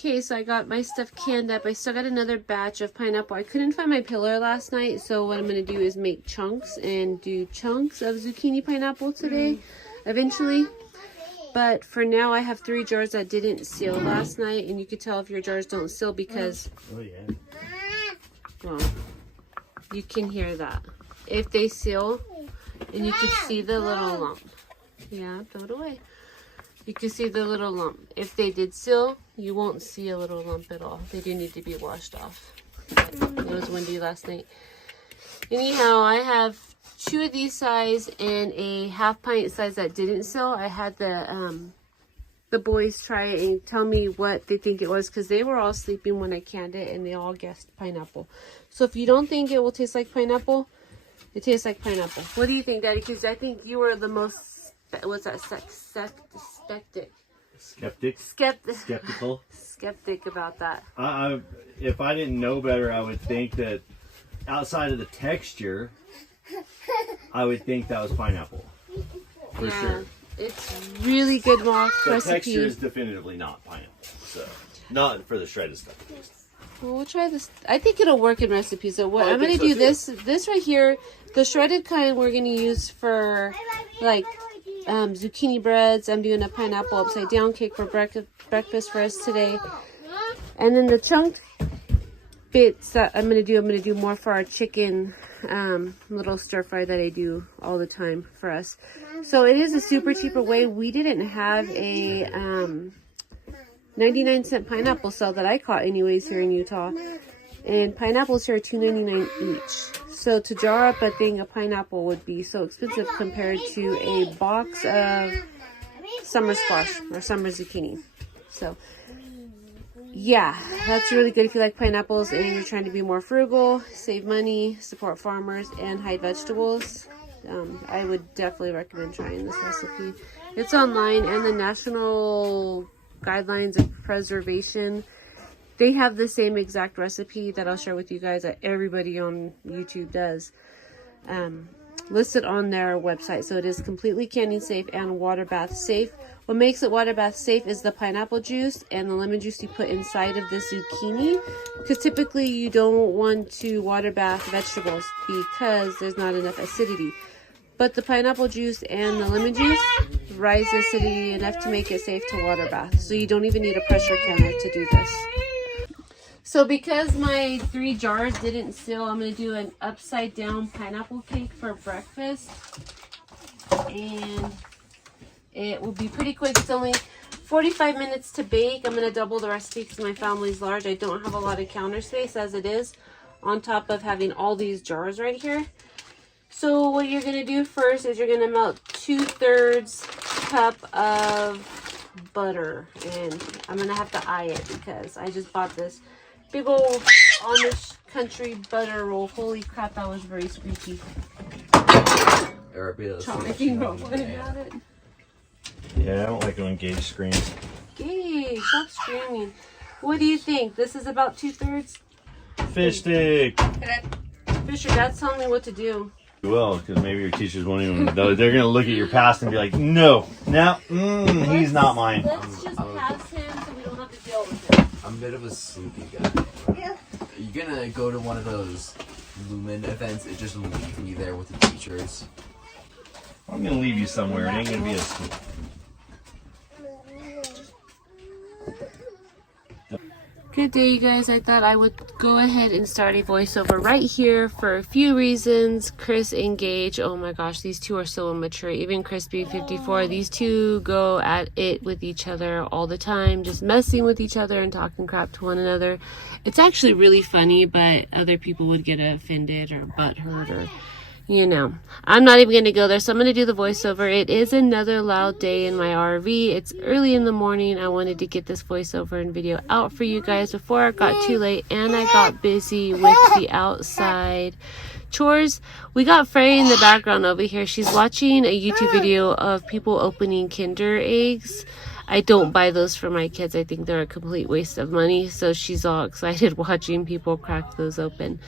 Okay, so I got my stuff canned up. I still got another batch of pineapple. I couldn't find my pillar last night, so what I'm going to do is make chunks and do chunks of zucchini pineapple today, eventually. But for now, I have 3 jars that didn't seal last night, and you could tell if your jars don't seal because, well, you can hear that. If they seal, and you can see the little lump. Yeah, throw it away. You can see the little lump. If they did seal, you won't see a little lump at all. They do need to be washed off. It was windy last night. Anyhow, I have 2 of these size and a half pint size that didn't seal. I had the boys try it and tell me what they think it was because they were all sleeping when I canned it and they all guessed pineapple. So if you don't think it will taste like pineapple, it tastes like pineapple. What do you think, Daddy? Because I think you were the most, what's that, skeptic about that. If I didn't know better, I would think that outside of the texture, I would think that was pineapple. For sure. It's really good wok the recipe. The texture is definitively not pineapple. So, not for the shredded stuff at least. Well, we'll try this. I think it'll work in recipes. So what I'm going to do this right here, the shredded kind we're going to use for like zucchini breads. I'm doing a pineapple upside down cake for breakfast for us today. And then the chunked bits that I'm going to do more for our chicken little stir fry that I do all the time for us. So it is a super cheaper way. We didn't have a 99-cent pineapple sale that I caught anyways here in Utah. And pineapples here are $2.99 each. So to jar up a thing of pineapple would be so expensive compared to a box of summer squash or summer zucchini. So yeah, that's really good if you like pineapples and you're trying to be more frugal, save money, support farmers, and hide vegetables. I would definitely recommend trying this recipe. It's online, and the National Guidelines of Preservation, they have the same exact recipe that I'll share with you guys that everybody on YouTube does, listed on their website. So it is completely canning safe and water bath safe. What makes it water bath safe is the pineapple juice and the lemon juice you put inside of the zucchini, because typically you don't want to water bath vegetables because there's not enough acidity. But the pineapple juice and the lemon juice rise the acidity enough to make it safe to water bath. So you don't even need a pressure canner to do this. So because my 3 jars didn't seal, I'm going to do an upside down pineapple cake for breakfast. And it will be pretty quick. It's only 45 minutes to bake. I'm going to double the recipe because my family's large. I don't have a lot of counter space as it is, on top of having all these jars right here. So what you're going to do first is you're going to melt 2/3 cup of butter. And I'm going to have to eye it because I just bought this big old Amish country butter roll. Holy crap, that was very squeaky. Making roleplay about it. Yeah, I don't like to engage screams. Gay, stop screaming. What do you think? This is about 2/3? Fish stick. Fisher, Dad's telling me what to do. Well, because maybe your teachers won't even know. They're going to look at your past and be like, no, he's not mine. Let's just pass him so we don't have to deal with him. I'm a bit of a sleepy guy. Are you going to go to one of those Lumen events and just leave me there with the teachers? I'm going to leave you somewhere. It ain't going to be a school. Good day, you guys. I thought I would go ahead and start a voiceover right here for a few reasons. Chris and Gage, oh my gosh, these two are so immature. Even Chris being 54, these two go at it with each other all the time, just messing with each other and talking crap to one another. It's actually really funny, but other people would get offended or butthurt or, you know. I'm not even going to go there, so I'm going to do the voiceover. It is another loud day in my RV. It's early in the morning. I wanted to get this voiceover and video out for you guys before it got too late, and I got busy with the outside chores. We got Frey in the background over here. She's watching a YouTube video of people opening Kinder eggs. I don't buy those for my kids. I think they're a complete waste of money, so she's all excited watching people crack those open.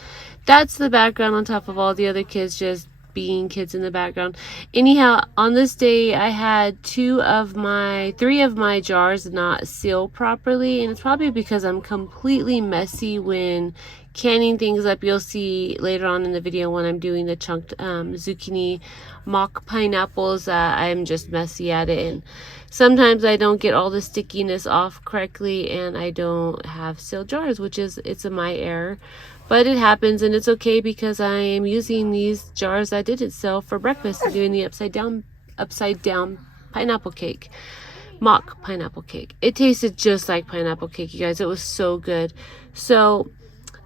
That's the background on top of all the other kids just being kids in the background. Anyhow, on this day I had 3 of my jars not sealed properly, and it's probably because I'm completely messy when canning things up. You'll see later on in the video when I'm doing the chunked zucchini mock pineapples, I'm just messy at it, and sometimes I don't get all the stickiness off correctly and I don't have sealed jars, which is my error. But it happens, and it's okay because I am using these jars that didn't sell for breakfast and doing the upside down pineapple cake, mock pineapple cake. It tasted just like pineapple cake, you guys. It was so good. So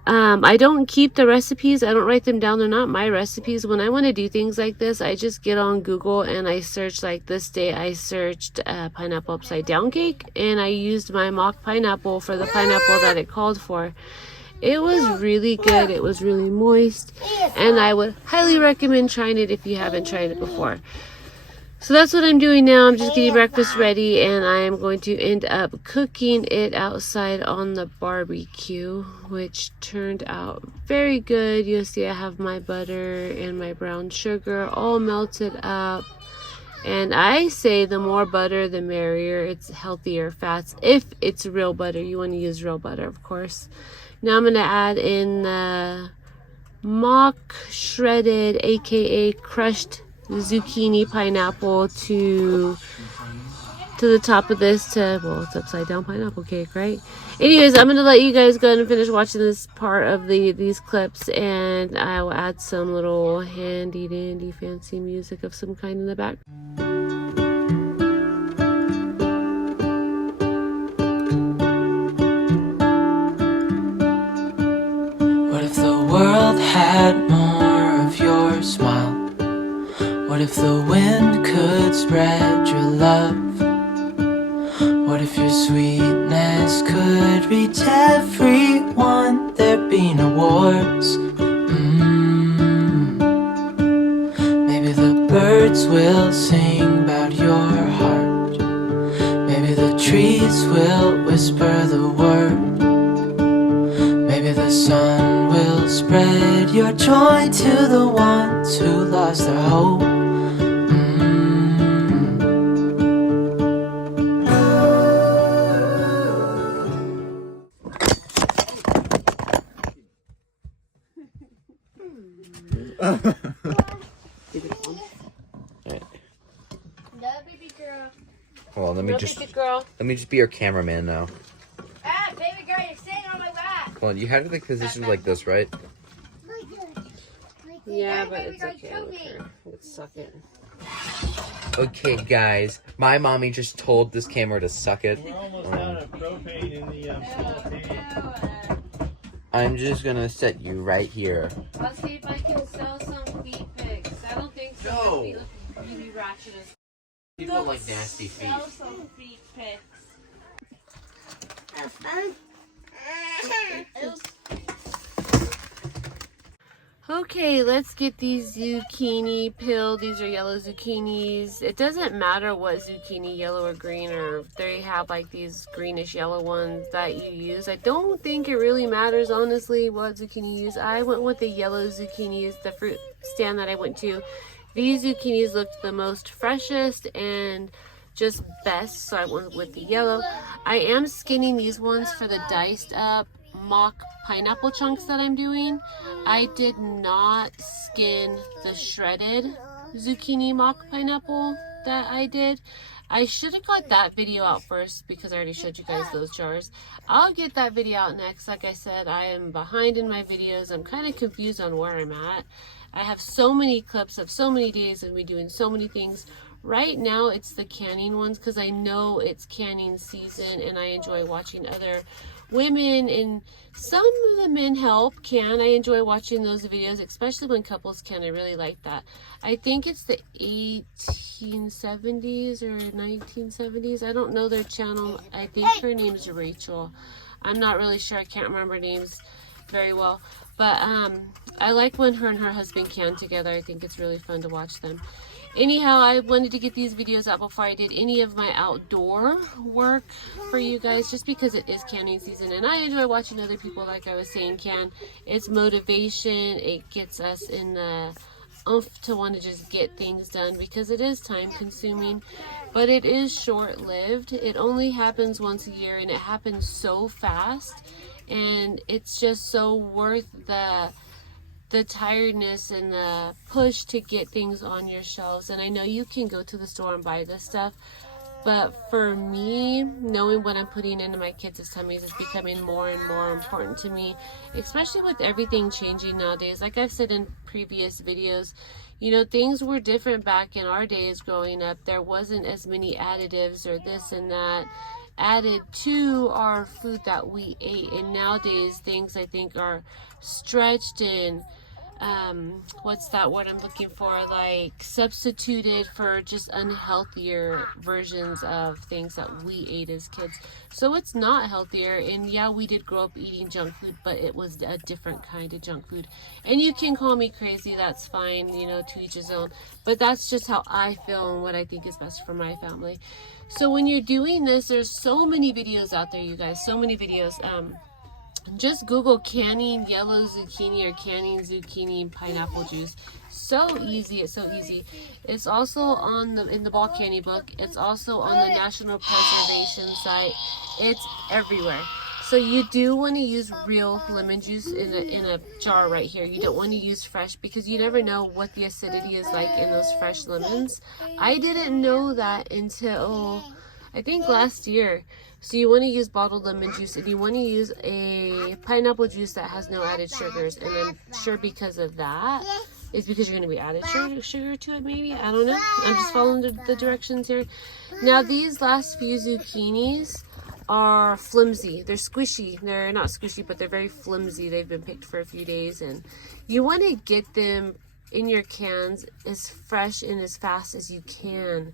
I don't keep the recipes. I don't write them down. They're not my recipes. When I want to do things like this, I just get on Google and I search. Like this day, I searched pineapple upside down cake, and I used my mock pineapple for the pineapple that it called for. It was really good. It was really moist, and I would highly recommend trying it if you haven't tried it before. So that's what I'm doing now. I'm just getting breakfast ready, and I am going to end up cooking it outside on the barbecue, which turned out very good. You'll see I have my butter and my brown sugar all melted up. And I say the more butter, the merrier. It's healthier fats. If it's real butter, you want to use real butter, of course. Now I'm going to add in the mock shredded, aka crushed zucchini pineapple to the top of this well, it's upside down pineapple cake, right? Anyways, I'm going to let you guys go and finish watching this part of these clips, and I will add some little handy dandy fancy music of some kind in the back. What if the world had more of your smile? What if the wind could spread your love? What if your sweetness could reach everyone? There'd be no wars. Maybe the birds will sing about your heart. Maybe the trees will whisper the word. Maybe the sun will spread your joy to the ones who lost their hope. Hold on, let me just be your cameraman now. Ah, baby girl, you're sitting on my lap. Hold on, you have to like positions like this, right? Yeah, but it's okay. Let's suck it. Okay, guys, my mommy just told this camera to suck it. We're almost out of propane in the small pan. I'm just gonna set you right here. Let's see if I can sell some feet pics. I don't think so. No. Feet look really ratchet. People like nasty feet. Sell some feet pics. Okay, let's get these zucchini peeled. These are yellow zucchinis. It doesn't matter what zucchini, yellow or green, or if they have like these greenish yellow ones that you use. I don't think it really matters, honestly, what zucchini you use. I went with the yellow zucchinis, the fruit stand that I went to. These zucchinis looked the most freshest and just best, so I went with the yellow. I am skinning these ones for the diced up mock pineapple chunks that I'm doing. I did not skin the shredded zucchini mock pineapple that I did. I should have got that video out first because I already showed you guys those jars. I'll get that video out next. Like I said, I am behind in my videos. I'm kind of confused on where I'm at. I have so many clips of so many days and we doing so many things. Right now it's the canning ones because I know it's canning season and I enjoy watching other women and some of the men help can. I enjoy watching those videos, especially when couples can. I really like that. I think it's the 1870s or 1970s. I don't know their channel. I think her name is Rachel. I'm not really sure. I can't remember names very well. But I like when her and her husband can together. I think it's really fun to watch them. Anyhow, I wanted to get these videos out before I did any of my outdoor work for you guys, just because it is canning season and I enjoy watching other people, like I was saying, can. It's motivation. It gets us in the oomph to want to just get things done because it is time consuming, but it is short lived. It only happens once a year and it happens so fast, and it's just so worth the tiredness and the push to get things on your shelves. And I know you can go to the store and buy this stuff, but for me, knowing what I'm putting into my kids' tummies is becoming more and more important to me, especially with everything changing nowadays. Like I've said in previous videos, you know, things were different back in our days growing up. There wasn't as many additives or this and that added to our food that we ate. And nowadays, things I think are stretched and what's that word I'm looking for, like substituted for just unhealthier versions of things that we ate as kids. So it's not healthier. And yeah, we did grow up eating junk food, but it was a different kind of junk food. And you can call me crazy, that's fine, you know, to each his own, but that's just how I feel and what I think is best for my family. So when you're doing this, there's so many videos out there, you guys, so many videos. Just Google canning yellow zucchini or canning zucchini pineapple juice. So easy, it's so easy. It's also on in the Ball Candy book. It's also on the National Preservation site. It's everywhere. So you do want to use real lemon juice in a jar right here. You don't want to use fresh because you never know what the acidity is like in those fresh lemons. I didn't know that until I think last year. So you want to use bottled lemon juice, and you want to use a pineapple juice that has no added sugars. And I'm sure because of that, it's because you're going to be added sugar to it, maybe. I don't know. I'm just following the directions here. Now, these last few zucchinis are flimsy. They're squishy. They're not squishy, but they're very flimsy. They've been picked for a few days, and you want to get them in your cans as fresh and as fast as you can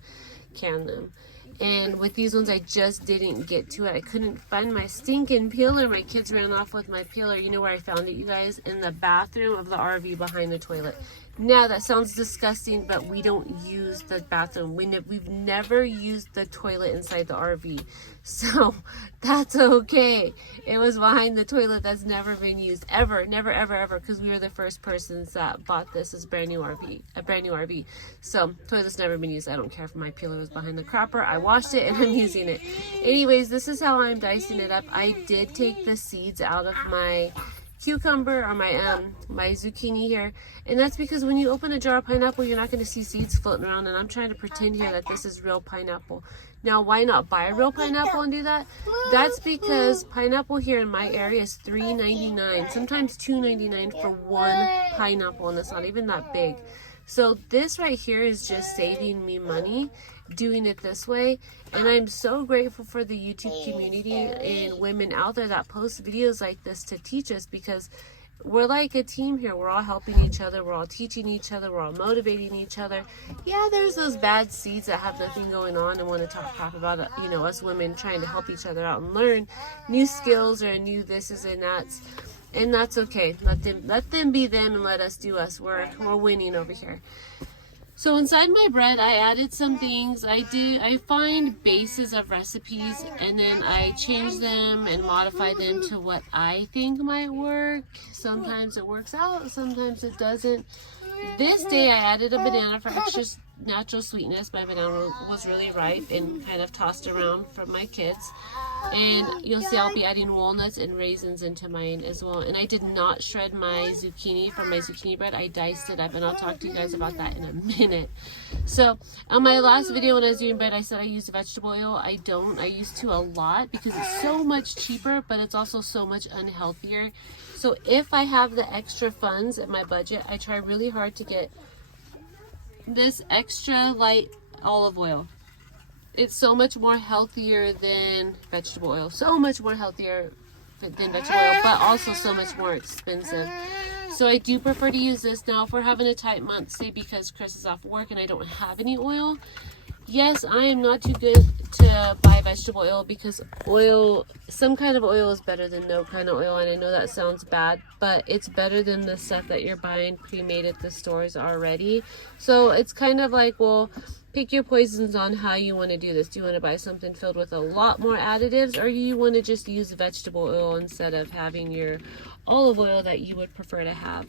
them. And with these ones, I just didn't get to it. I couldn't find my stinking peeler. My kids ran off with my peeler. You know where I found it, you guys? In the bathroom of the RV behind the toilet. Now, that sounds disgusting, but we don't use the bathroom. We've never used the toilet inside the RV. So, that's okay. It was behind the toilet that's never been used. Ever. Never, ever, ever. Because we were the first persons that bought this as a brand new RV. So, toilet's never been used. I don't care if my peeler was behind the crapper. I washed it and I'm using it. Anyways, this is how I'm dicing it up. I did take the seeds out of my cucumber or my zucchini here, and that's because when you open a jar of pineapple, you're not going to see seeds floating around, and I'm trying to pretend here that this is real pineapple. Now, why not buy a real pineapple and do that? That's because pineapple here in my area is $3.99, sometimes $2.99 for one pineapple, and it's not even that big. So this right here is just saving me money doing it this way, and I'm so grateful for the YouTube community and women out there that post videos like this to teach us, because we're like a team here. We're all helping each other, we're all teaching each other, we're all motivating each other. Yeah, there's those bad seeds that have nothing going on and want to talk crap about it, you know, us women trying to help each other out and learn new skills or new thises and that's, and that's okay. Let them be them and let us do us. We're winning over here. So inside my bread, I added some things. I find bases of recipes, and then I change them and modify them to what I think might work. Sometimes it works out, sometimes it doesn't. This day I added a banana for extra natural sweetness. My banana was really ripe and kind of tossed around from my kids. And you'll see I'll be adding walnuts and raisins into mine as well. And I did not shred my zucchini for my zucchini bread. I diced it up, and I'll talk to you guys about that in a minute. So on my last video when I was doing bread, I said I used vegetable oil. I don't. I used to a lot because it's so much cheaper, but it's also so much unhealthier. So if I have the extra funds in my budget, I try really hard to get this extra light olive oil. It's so much more healthier than vegetable oil. So much more healthier than vegetable oil, but also so much more expensive. So I do prefer to use this. Now, if we're having a tight month, say because Chris is off work and I don't have any oil, yes, I am not too good to buy vegetable oil, because oil, some kind of oil is better than no kind of oil. And I know that sounds bad, but it's better than the stuff that you're buying pre-made at the stores already. So it's kind of like, well, pick your poisons on how you want to do this. Do you want to buy something filled with a lot more additives, or do you want to just use vegetable oil instead of having your olive oil that you would prefer to have?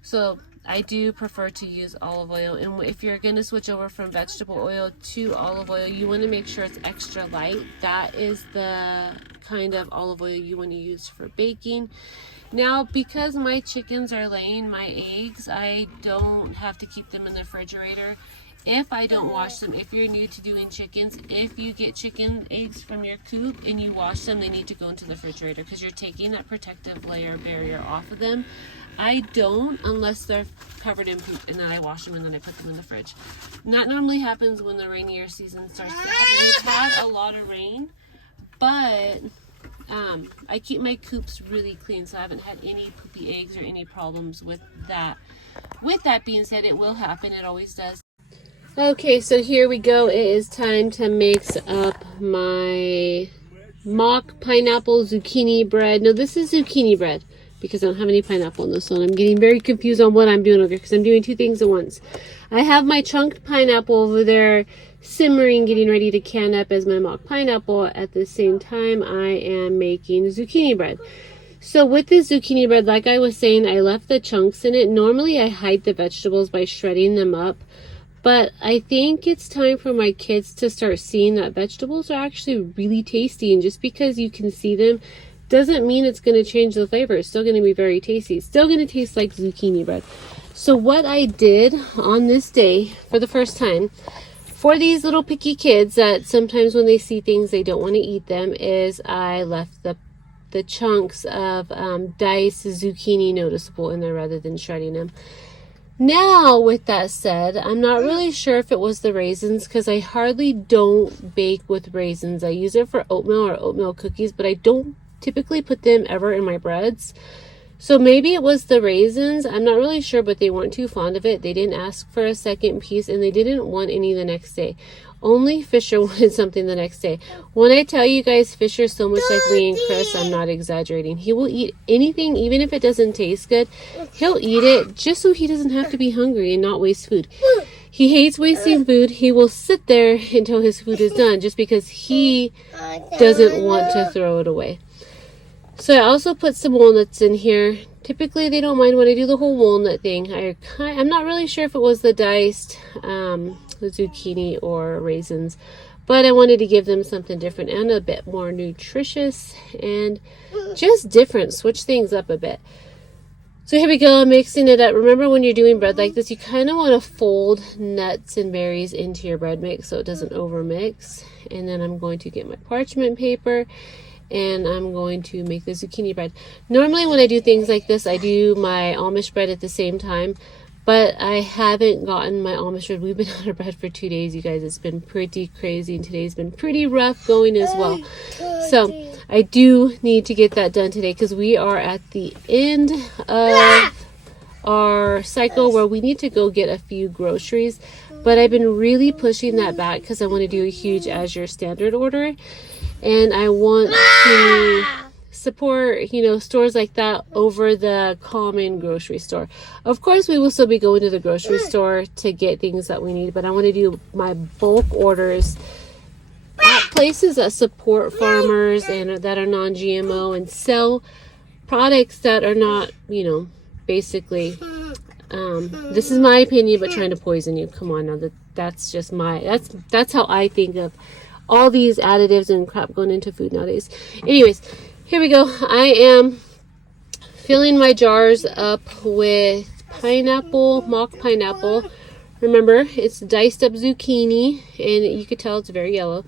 So I do prefer to use olive oil, and if you're going to switch over from vegetable oil to olive oil, you want to make sure it's extra light. That is the kind of olive oil you want to use for baking. Now, because my chickens are laying my eggs, I don't have to keep them in the refrigerator. If I don't wash them, if you're new to doing chickens, if you get chicken eggs from your coop and you wash them, they need to go into the refrigerator because you're taking that protective layer barrier off of them. I don't unless they're covered in poop, and then I wash them and then I put them in the fridge. And that normally happens when the rainier season starts to happen. We've had a lot of rain, but I keep my coops really clean, so I haven't had any poopy eggs or any problems with that. With that being said, it will happen. It always does. Okay, so here we go. It is time to mix up my mock pineapple zucchini bread. No, this is zucchini bread because I don't have any pineapple in this one. I'm getting very confused on what I'm doing over here because I'm doing two things at once. I have my chunked pineapple over there simmering, getting ready to can up as my mock pineapple. At the same time, I am making zucchini bread. So with this zucchini bread, like I was saying, I left the chunks in it. Normally, I hide the vegetables by shredding them up. But I think it's time for my kids to start seeing that vegetables are actually really tasty. And just because you can see them doesn't mean it's going to change the flavor. It's still going to be very tasty. It's still going to taste like zucchini bread. So what I did on this day for the first time, for these little picky kids that sometimes when they see things they don't want to eat them, is I left the chunks of diced zucchini noticeable in there rather than shredding them. Now, with that said, I'm not really sure if it was the raisins because I hardly don't bake with raisins. I use it for oatmeal or oatmeal cookies, but I don't typically put them ever in my breads. So maybe it was the raisins. I'm not really sure, but they weren't too fond of it. They didn't ask for a second piece, and they didn't want any the next day. Only Fisher wanted something the next day. When I tell you guys Fisher's so much like me and Chris, I'm not exaggerating. He will eat anything, even if it doesn't taste good. He'll eat it just so he doesn't have to be hungry and not waste food. He hates wasting food. He will sit there until his food is done just because he doesn't want to throw it away. So I also put some walnuts in here. Typically, they don't mind when I do the whole walnut thing. I'm not really sure if it was the diced zucchini or raisins, but I wanted to give them something different and a bit more nutritious and just different. Switch things up a bit. So here we go, mixing it up. Remember, when you're doing bread like this, you kind of want to fold nuts and berries into your bread mix so it doesn't overmix. And then I'm going to get my parchment paper and I'm going to make the zucchini bread. Normally when I do things like this, I do my Amish bread at the same time, but I haven't gotten my Amish bread. We've been out of bread for 2 days, you guys. It's been pretty crazy, and today's been pretty rough going as well. So I do need to get that done today because we are at the end of our cycle where we need to go get a few groceries. But I've been really pushing that back because I want to do a huge Azure standard order. And I want to support, stores like that over the common grocery store. Of course, we will still be going to the grocery store to get things that we need, but I want to do my bulk orders at places that support farmers and that are non-GMO and sell products that are not, basically, this is my opinion, but trying to poison you. Come on now, that's just that's how I think of all these additives and crap going into food nowadays. Anyways, here we go. I am filling my jars up with pineapple, mock pineapple. Remember, it's diced up zucchini, and you could tell it's very yellow,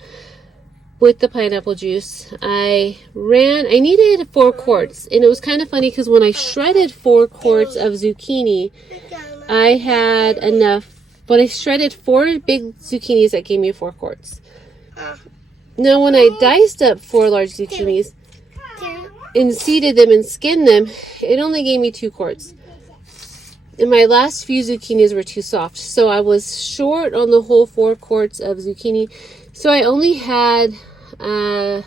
with the pineapple juice. I needed 4 quarts, and it was kind of funny because when I shredded 4 quarts of zucchini, I had enough. When I shredded 4 big zucchinis, that gave me 4 quarts. Now, when I diced up 4 large zucchinis and seeded them and skinned them, it only gave me 2 quarts. And my last few zucchinis were too soft, so I was short on the whole 4 quarts of zucchini. So I only had 2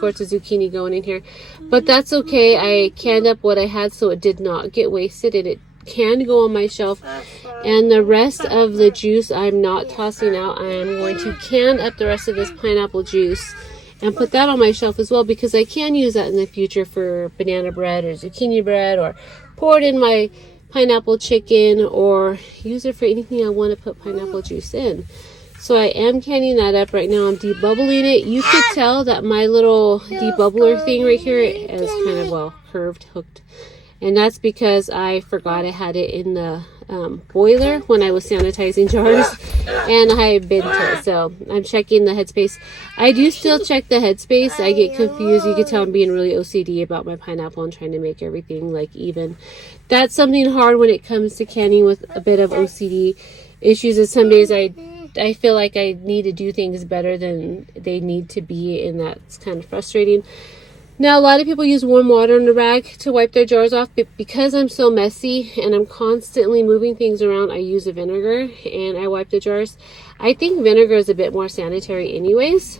quarts of zucchini going in here, but that's okay. I canned up what I had so it did not get wasted, and it can go on my shelf And the rest of the juice I'm not tossing out. I am going to can up the rest of this pineapple juice and put that on my shelf as well, because I can use that in the future for banana bread or zucchini bread, or pour it in my pineapple chicken, or use it for anything I want to put pineapple juice in. So I am canning that up right now. I'm debubbling it. You could tell that my little debubbler thing right here is kind of, well, curved, hooked. And that's because I forgot I had it in the boiler when I was sanitizing jars, and I bent it. So I'm checking the headspace. I do still check the headspace. I get confused. You can tell I'm being really OCD about my pineapple and trying to make everything like even. That's something hard when it comes to canning with a bit of OCD issues. Is some days I feel like I need to do things better than they need to be, and that's kind of frustrating. Now, a lot of people use warm water in the rag to wipe their jars off, but because I'm so messy and I'm constantly moving things around, I use a vinegar and I wipe the jars. I think vinegar is a bit more sanitary anyways.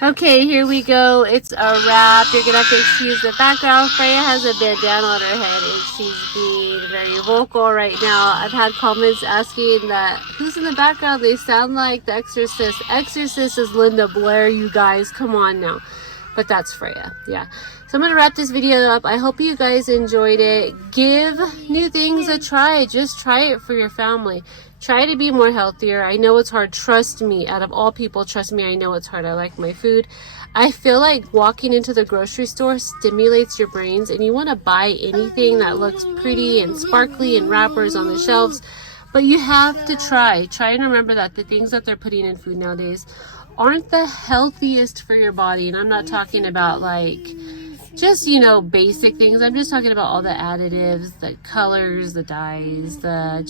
Okay, here we go. It's a wrap. You're gonna have to excuse the background. Freya has a bandana on her head and she's being very vocal right now. I've had comments asking that who's in the background. They sound like The Exorcist. Exorcist is Linda Blair, you guys. Come on now. But that's Freya. Yeah. So I'm gonna wrap this video up. I hope you guys enjoyed it. Give new things a try. Just try it for your family. Try to be more healthier. I know it's hard. Trust me. Out of all people, trust me, I know it's hard. I like my food. I feel like walking into the grocery store stimulates your brains, and you want to buy anything that looks pretty and sparkly and wrappers on the shelves. But you have to try. Try and remember that the things that they're putting in food nowadays aren't the healthiest for your body. And I'm not talking about like just, you know, basic things. I'm just talking about all the additives, the colors, the dyes,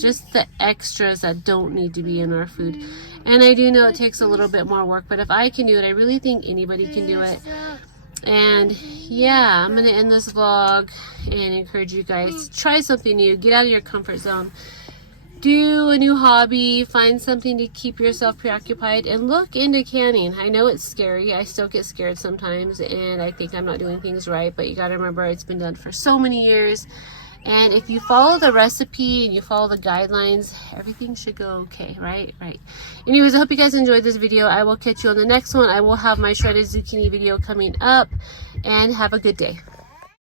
just the extras that don't need to be in our food. And I do know it takes a little bit more work, but if I can do it, I really think anybody can do it. And yeah, I'm gonna end this vlog and encourage you guys to try something new, get out of your comfort zone, do a new hobby, find something to keep yourself preoccupied, and look into canning. I know it's scary. I still get scared sometimes, and I think I'm not doing things right, but you gotta remember it's been done for so many years. And if you follow the recipe and you follow the guidelines, everything should go okay, right? Right. Anyways, I hope you guys enjoyed this video. I will catch you on the next one. I will have my shredded zucchini video coming up, and have a good day.